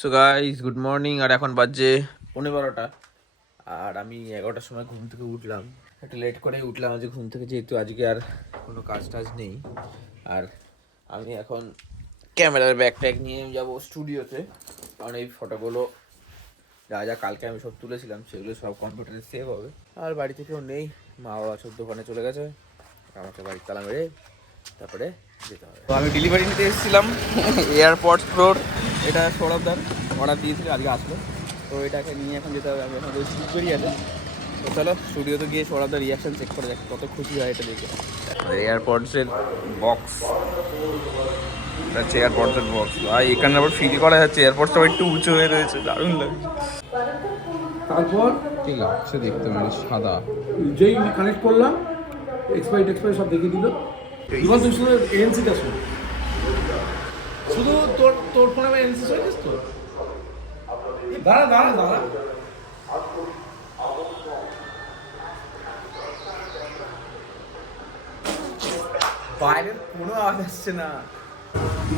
So guys good morning. আর এখন বাজে 11:15 আর আমি 11টার সময় ঘুম থেকে উঠলাম। একটু লেট করেই উঠলাম আজকে ঘুম থেকে, যেহেতু আজকে আর কোনো কাজ টাজ নেই। আর আমি এখন ক্যামেরার ব্যাগ ট্যাগ নিয়ে যাবো স্টুডিওতে, কারণ এই ফটোগুলো যা যা কালকে আমি সব তুলেছিলাম সেগুলো সব কম্পিউটারে সেভ হবে। আর বাড়িতে কেউ নেই, মা বাবা সব দোকানে চলে গেছে, আমাকে বাড়ির তালা মেরে তারপরে যেতে হবে। তো আমি ডেলিভারি নিতে এসেছিলাম এয়ারপডস প্রোর, এটা সৌরভদার অর্ডার দিয়েছিল, আজকে আসলো। তো এটাকে নিয়ে এখন যেতে হবে, আমি এখন শুট বেরিয়ে আছে। তো চলো স্টুডিওতে গিয়ে সৌরভদার রিয়াকশন চেক করে দেখ কত খুশি হয় এটা দেখে। এয়ারপডসের বক্স, এটা হচ্ছে এয়ারপডসের বক্স। আর এখানে আবার ফ্রি করা যাচ্ছে, এয়ারপডসটা একটু উঁচু হয়ে রয়েছে, দারুণ লাগছে। তারপর ঠিক আছে দেখতে মানে সাদা, যেই কানেক্ট করলাম এক্সপায়ারি সব দেখিয়ে দিল। এবার তুমি শুধু এএনসিটা শুন, শুধু তোর তোর ফোনে আমার এএনসি হয়ে গেছে তো। দাঁড়া দাঁড়া দাঁড়া, বাইরের কোনো আওয়াজ আসছে না।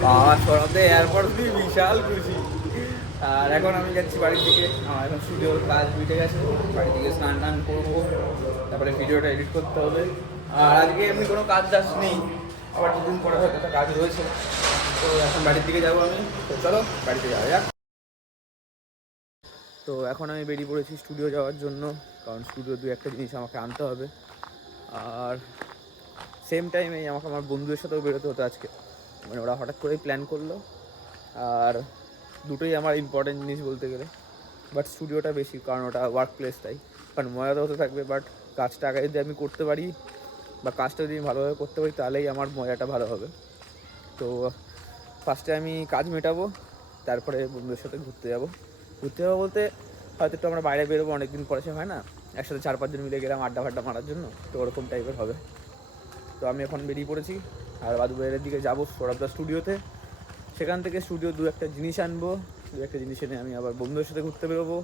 বাবা সৌরভদের এয়ারপডস দিয়ে বিশাল খুশি। আর এখন আমি যাচ্ছি বাড়ির দিকে, আমার এখন স্টুডিওর কাজ মিটে গেছে, বাড়ির দিকে স্নান টান করবো, তারপরে ভিডিওটা এডিট করতে হবে। আর আজকে এমনি কোনো কাজ টাজ নেই, আবার দুদিন পরে হয়তো একটা কাজ রয়েছে। তো এখন বাড়ির দিকে যাবো আমি, তো চলো বাড়িতে যাওয়া যাক। তো এখন আমি বেরিয়ে পড়েছি স্টুডিও যাওয়ার জন্য, কারণ স্টুডিও দু একটা জিনিস আমাকে আনতে হবে। আর সেম টাইমেই আমাকে আমার বন্ধুদের সাথেও বেরোতে হতো আজকে, মানে ওরা হঠাৎ করেই প্ল্যান করলো। আর দুটোই আমার ইম্পর্টেন্ট জিনিস বলতে গেলে, বাট স্টুডিওটা বেশি, কারণ ওটা ওয়ার্ক প্লেস, তাই। কারণ মজা তো হতে থাকবে, বাট কাজটা আগে যদি আমি করতে পারি বা কাজটা যদি আমি ভালোভাবে করতে পারি তাহলেই আমার মজাটা ভালো হবে। তো ফার্স্টে আমি কাজ মেটাবো, তারপরে বন্ধুদের সাথে ঘুরতে যাবো বলতে হয়তো একটু আমরা বাইরে বেরোবো, অনেকদিন পরে সে হয় না, একসাথে 4-5 জন মিলে গেলাম আড্ডা ফাড্ডা মারার জন্য, তো ওরকম টাইপের হবে। তো আমি এখন বেরিয়ে পড়েছি, আর বাদুবাইয়ের দিকে যাবো সৌরভদার স্টুডিওতে। সেখান থেকে স্টুডিও দু একটা জিনিস আনবো, দু একটা জিনিস এনে আমি আবার বন্ধুদের সাথে ঘুরতে বেরোবো।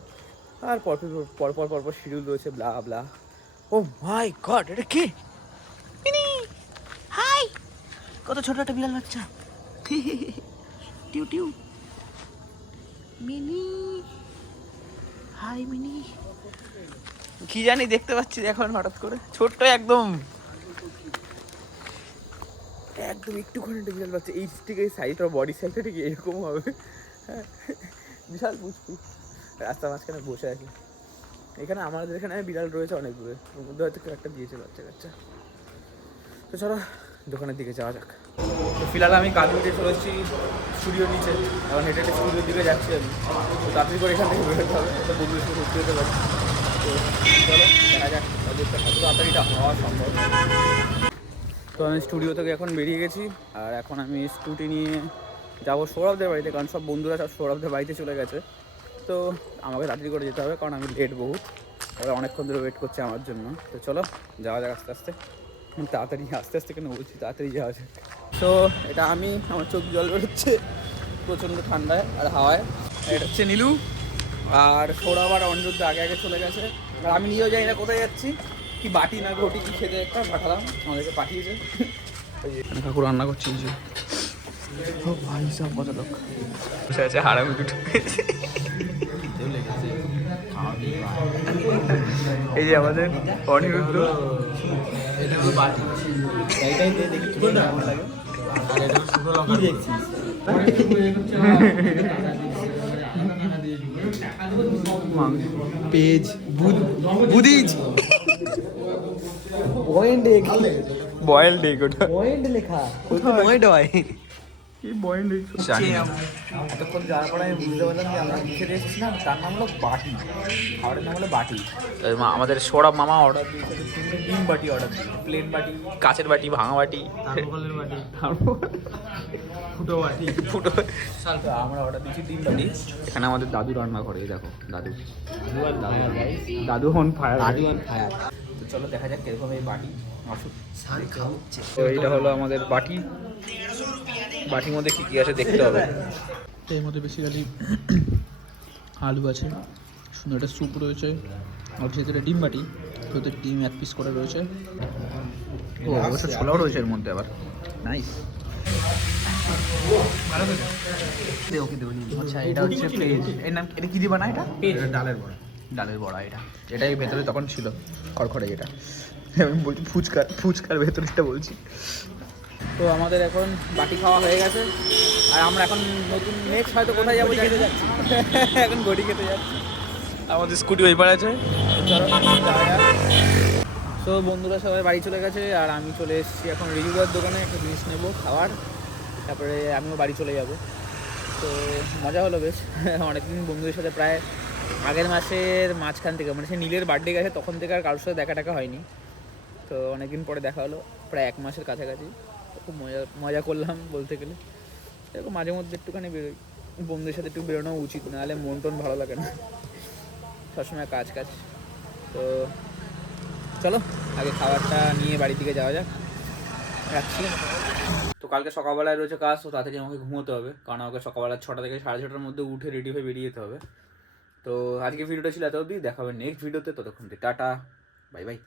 আর পরপর শিডিউল রয়েছে, ব্লা ব্লা। ও মাই গড, এটা কে? মিনি হাই, কত ছোট একটা বিড়াল বাচ্চা। টিউ টিউ মিনি, হাই মিনি। কি জানি দেখতে পাচ্ছি এখন হঠাৎ করে, ছোট্ট একদম একদম একটুখানি একটা বিড়াল বাচ্চা, এই ঠিক এই সাইজটা, বডি সাইজটা ঠিক এরকম হবে। হ্যাঁ, বিশাল পুচকু, রাস্তার মাঝখানে বসে আছে। এখানে আমাদের এখানে বিড়াল রয়েছে অনেকগুলো, ওর মধ্যে হয়তো কেউ একটা দিয়েছে বাচ্চা কাচ্চা। তো চলো দোকানের দিকে যাওয়া যাক। তো ফিলহাল আমি কাজ মিটে চলে এসেছি স্টুডিওর নিচে, এখন হেঁটে হেঁটে স্টুডিওর দিকে যাচ্ছি আমি। তো তাড়াতাড়ি করে এখান থেকে বেরোতে হবে, তো বন্ধুদের সাথে ঘুরতে যেতে পারি। তো চলো দেখা যাক কত তাড়াতাড়ি এটা হওয়া সম্ভব। তো আমি স্টুডিও থেকে এখন বেরিয়ে গেছি, আর এখন আমি স্কুটি নিয়ে যাবো সৌরভদের বাড়িতে, কারণ সব বন্ধুরা সব সৌরভদের বাড়িতে চলে গেছে। তো আমাকে তাড়াতাড়ি করে যেতে হবে, কারণ আমি লেট বহুত, ওরা অনেকক্ষণ ধরে ওয়েট করছে আমার জন্য। তো চলো যাওয়া যাক আস্তে আস্তে, তাড়াতাড়ি আস্তে আস্তে কেন বলছি, তাড়াতাড়ি যাওয়া যাক। তো এটা আমি, আমার চোখ জল বেরোচ্ছে প্রচণ্ড ঠান্ডায় আর হাওয়ায়। এটা হচ্ছে নীলু, আর সৌরভ আর অনিরুদ্ধ আগে আগে চলে গেছে। আর আমি নিজেও জানি না কোথায় যাচ্ছি, কি বাটি না ঘটি কি খেতে একটা পাঠালাম, আমাদেরকে পাঠিয়েছে। কাকু রান্না করছি কিছু। ও ভাই সব কত লোক বসে আছে, হারামি দুটো। এই যে আমাদের অনিরুদ্ধ, পেজ বুদিজ বয়েন্ড এগ, বয়েলড এগ, ওটা বয়েন্ড লেখা, কোথায় বয়েন্ড হয়? কি বয়েন্ড এগ জানি না। এতক্ষণ যাওয়ার পরে আমি বুঝতে পারলাম যে আমরা খেতে এসেছিলাম, তার নাম হলো বাটি, খাবারের নাম হলো বাটি। আমাদের সৌরভ মামা অর্ডার দিয়েছে 3টে ডিম বাটি অর্ডার দিয়েছে, প্লেন বাটি, কাচের বাটি, ভাঙা বাটি, ফুটো বাটি, ফুটো। তো আমরা অর্ডার দিয়েছি ডিম বাটি। এখানে আমাদের দাদু রান্না করে, দেখো দাদু, দাদু অন ফায়ার, দাদু অন ফায়ার। তো চলো দেখা যাক কিরকম এই বাটি আসুক। তো এইটা হলো আমাদের বাটি, বাটির মধ্যে কী কী আছে দেখতে হবে। এর মধ্যে বেসিক্যালি আলু আছে, সুন্দর একটা স্যুপ রয়েছে, আর যেহেতু এটা ডিম বাটি তো ওদের ডিম 1 পিস করে রয়েছে। ও অবশ্য ছোলাও রয়েছে এর মধ্যে আবার, নাইস। ওকে দেবো আচ্ছা এটা হচ্ছে পেজ এর নাম এটা কি দিয়ে বানায় এটা এটা ডালের বড়া। ডালের বড়া এটা এটাই ভেতরে তখন ছিল খড়খড়ে যেটা আমি বলছি ফুচকার ভেতরেটা বলছি। তো আমাদের এখন বাটি খাওয়া হয়ে গেছে আর আমরা এখন নতুন নেক্সট হয়তো কোথায় যাবো খেতে যাচ্ছি এখন গড়ি খেতে যাচ্ছি আমাদের স্কুটি ওই পারে আছে চলো যাওয়া যাক। তো বন্ধুরা সবাই বাড়ি চলে গেছে আর আমি চলে এসেছি এখন রিজুদার দোকানে একটা জিনিস নেবো খাওয়ার তারপরে আমিও বাড়ি চলে যাব। তো মজা হলো বেশ অনেকদিন বন্ধুদের সাথে প্রায় আগের মাসের মাঝখান থেকে মানে সে নীলের বার্থডে গেছে তখন থেকে আর কারোর সাথে দেখা টাকা হয়নি। তো অনেকদিন পরে দেখা হলো প্রায় 1 মাসের কাছাকাছি। খুব মজা করলাম বলতে গেলে এরকম মাঝে মধ্যে একটুখানি বেরোই বন্ধুদের সাথে একটু বেরোনো উচিত নাহলে মন টন ভালো লাগে না সবসময় কাজ। তো চলো আগে খাবারটা নিয়ে বাড়ির দিকে যাওয়া যাক রাখছি। তো কালকে সকালবেলায় রয়েছে কাজ তো তাড়াতাড়ি আমাকে ঘুমোতে হবে কারণ আমাকে সকালবেলা 6টা থেকে 6:30টার মধ্যে উঠে রেডি হয়ে বেরিয়ে যেতে হবে। তো আজকে ভিডিওটা ছিল এত অবধি দেখা হবে নেক্সট ভিডিওতে ততক্ষণ টাটা বাই বাই।